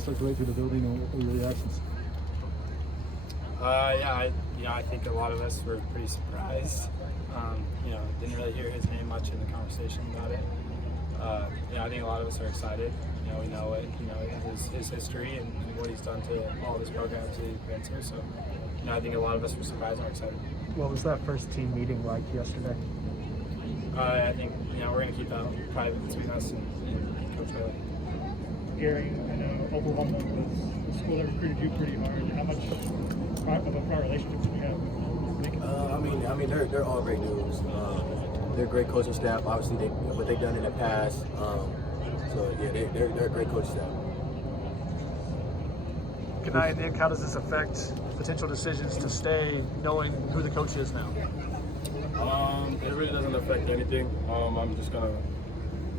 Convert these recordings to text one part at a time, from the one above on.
of circulate through the building, and what were your reactions? I think a lot of us were pretty surprised. Didn't really hear his name much in the conversation about it. I think a lot of us are excited. We know it. His history and what he's done to all of his programs that he's been to. So, I think a lot of us were surprised and are excited. What was that first team meeting like yesterday? I think we're going to keep that private between us and Coach Riley. Gary, I know Oklahoma was the school that recruited you pretty hard. How much of a prior relationship do you have with Lincoln? They're all great dudes. They're a great coaching staff. Obviously, what they've done in the past. They're a great coaching staff. Kana'i, Nick, how does this affect potential decisions to stay, knowing who the coach is now? It really doesn't affect anything. I'm just gonna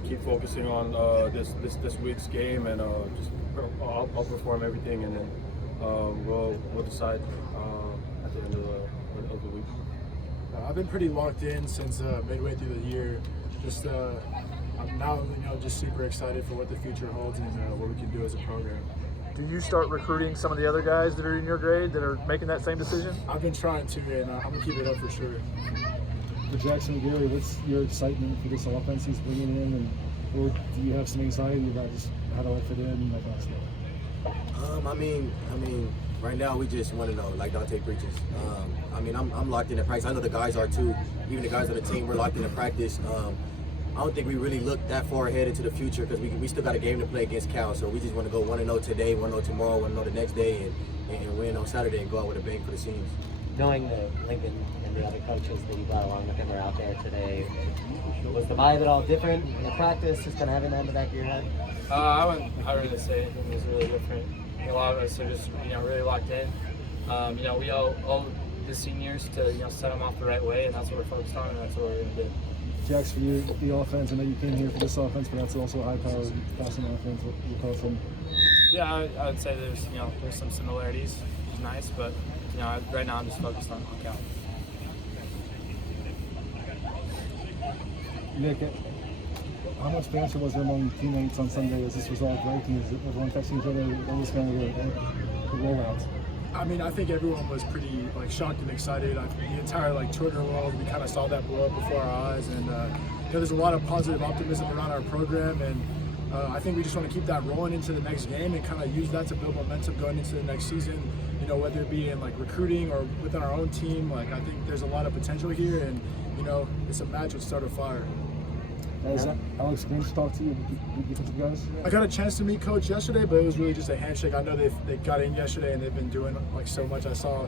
keep focusing on this week's game, and I'll perform everything, and then we'll decide at the end of the week. I've been pretty locked in since midway through the year. I'm now just super excited for what the future holds and what we can do as a program. Do you start recruiting some of the other guys that are in your grade that are making that same decision? I've been trying to, and I'm gonna keep it up for sure. For Jaxson and Gary, what's your excitement for this offense he's bringing in, or do you have some anxiety about just how to fit in and that kind of stuff? Right now we just want to know, like Dante preaches. I'm locked into practice. I know the guys are too. Even the guys on the team, we're locked into practice. I don't think we really look that far ahead into the future because we still got a game to play against Cal. So we just want to go 1-0 today, 1-0 tomorrow, 1-0 the next day, and win on Saturday and go out with a bang for the seniors. Knowing that Lincoln and the other coaches that you brought along with him are out there today, was the vibe at all different in the practice, just kind of having that in the back of your head? I wouldn't really say anything was really different. A lot of us are just really locked in. We owe the seniors to set them off the right way, and that's what we're focused on, and that's what we're going to do. Jax, for you, the offense, I know you came here for this offense, but that's also a high-powered passing offense. What your thoughts on? Yeah, I would say there's some similarities, which is nice, but right now I'm just focused on Cal. Nick, how much banter was there among teammates on Sunday as this was all breaking? Is everyone texting each other? What was kind of the rollout? I think everyone was pretty shocked and excited. The entire Twitter world, we kind of saw that blow up before our eyes, and there's a lot of positive optimism around our program, and I think we just want to keep that rolling into the next game and kind of use that to build momentum going into the next season. Whether it be in recruiting or within our own team, I think there's a lot of potential here, and it's a match with start of fire. Has Alex Grinch talked to you, defensive guys? I got a chance to meet Coach yesterday, but it was really just a handshake. I know they got in yesterday and they've been doing so much. I saw,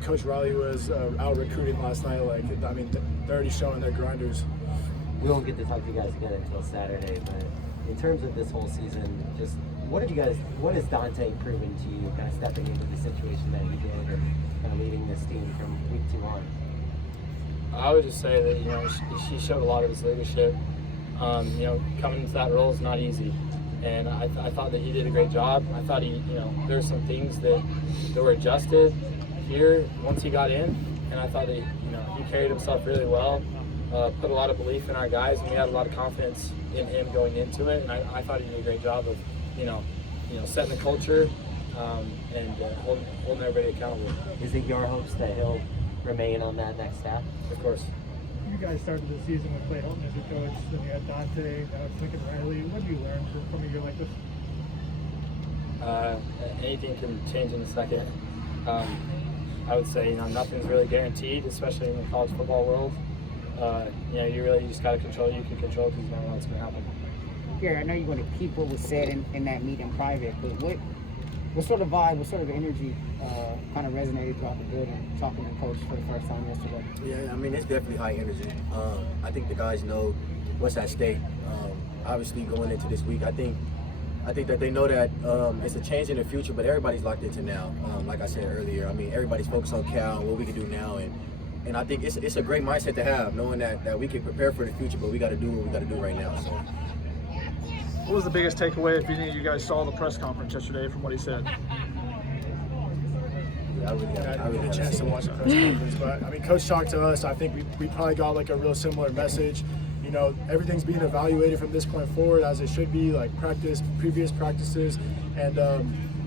Coach Riley was out recruiting last night. They're already showing their grinders. We won't get to talk to you guys again until Saturday, but in terms of this whole season, just what has Dante proven to you, kind of stepping into the situation that he did, or kind of leading this team from week 2 on? I would just say that he showed a lot of his leadership. Coming into that role is not easy, and I thought that he did a great job. I thought there were some things that were adjusted here once he got in, and I thought that he carried himself really well, put a lot of belief in our guys, and we had a lot of confidence in him going into it. And I thought he did a great job of setting the culture and holding everybody accountable. Is it your hopes that he'll remain on that next staff? Of course. You guys started the season with Clay Helton as your coach, then you had Dante, now it's Lincoln Riley. What do you learn from a year like this? Anything can change in a second. I would say nothing's really guaranteed, especially in the college football world. You really just got to control what you can control because you don't know what's going to happen. Gary, I know you want to keep what was said in that meeting private, but what sort of vibe, what sort of energy kind of resonated throughout the building, talking to Coach for the first time yesterday? Yeah, it's definitely high energy. I think the guys know what's at stake. Obviously, going into this week, I think that they know that it's a change in the future, but everybody's locked into now. Like I said earlier, everybody's focused on Cal and what we can do now, and I think it's a great mindset to have, knowing that we can prepare for the future, but we got to do what we got to do right now. So. What was the biggest takeaway, if any of you guys saw the press conference yesterday, from what he said? I didn't get a chance to watch the press conference, but Coach talked to us. I think we probably got a real similar message. Everything's being evaluated from this point forward as it should be, previous practices, And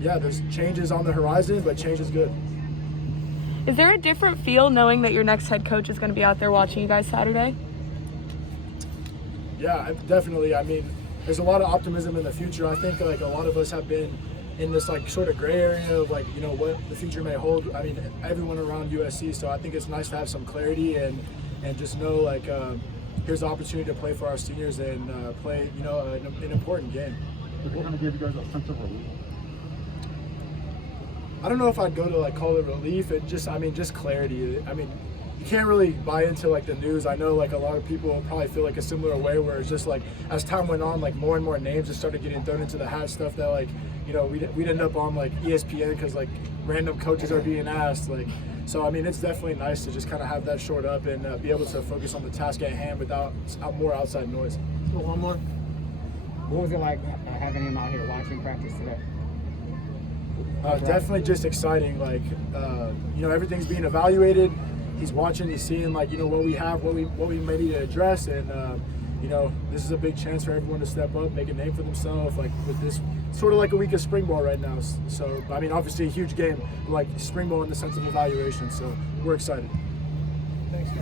yeah, there's changes on the horizon, but change is good. Is there a different feel knowing that your next head coach is going to be out there watching you guys Saturday? Yeah, definitely. I mean, there's a lot of optimism in the future. I think like a lot of us have been in this like sort of gray area of like, you know, what the future may hold. I mean, everyone around USC, so I think it's nice to have some clarity and just know like here's the opportunity to play for our seniors and play, you know, an important game. What kind of gave you guys a sense of relief? I don't know if I'd go to like call it relief. It just, I mean, just clarity. I mean, you can't really buy into like the news. I know like a lot of people probably feel like a similar way where it's just like as time went on, like more and more names just started getting thrown into the hat, stuff that like, you know, we'd end up on like ESPN because like random coaches are being asked. Like, so I mean, it's definitely nice to just kind of have that short up and be able to focus on the task at hand without more outside noise. One more. What was it like having him out here watching practice today? Definitely just exciting. Like, you know, everything's being evaluated. He's watching, he's seeing like, you know, what we have, what we may need to address. And, you know, this is a big chance for everyone to step up, make a name for themselves. Like with this, sort of like a week of spring ball right now. So, I mean, obviously a huge game, but like spring ball in the sense of evaluation. So we're excited. Thanks, guys.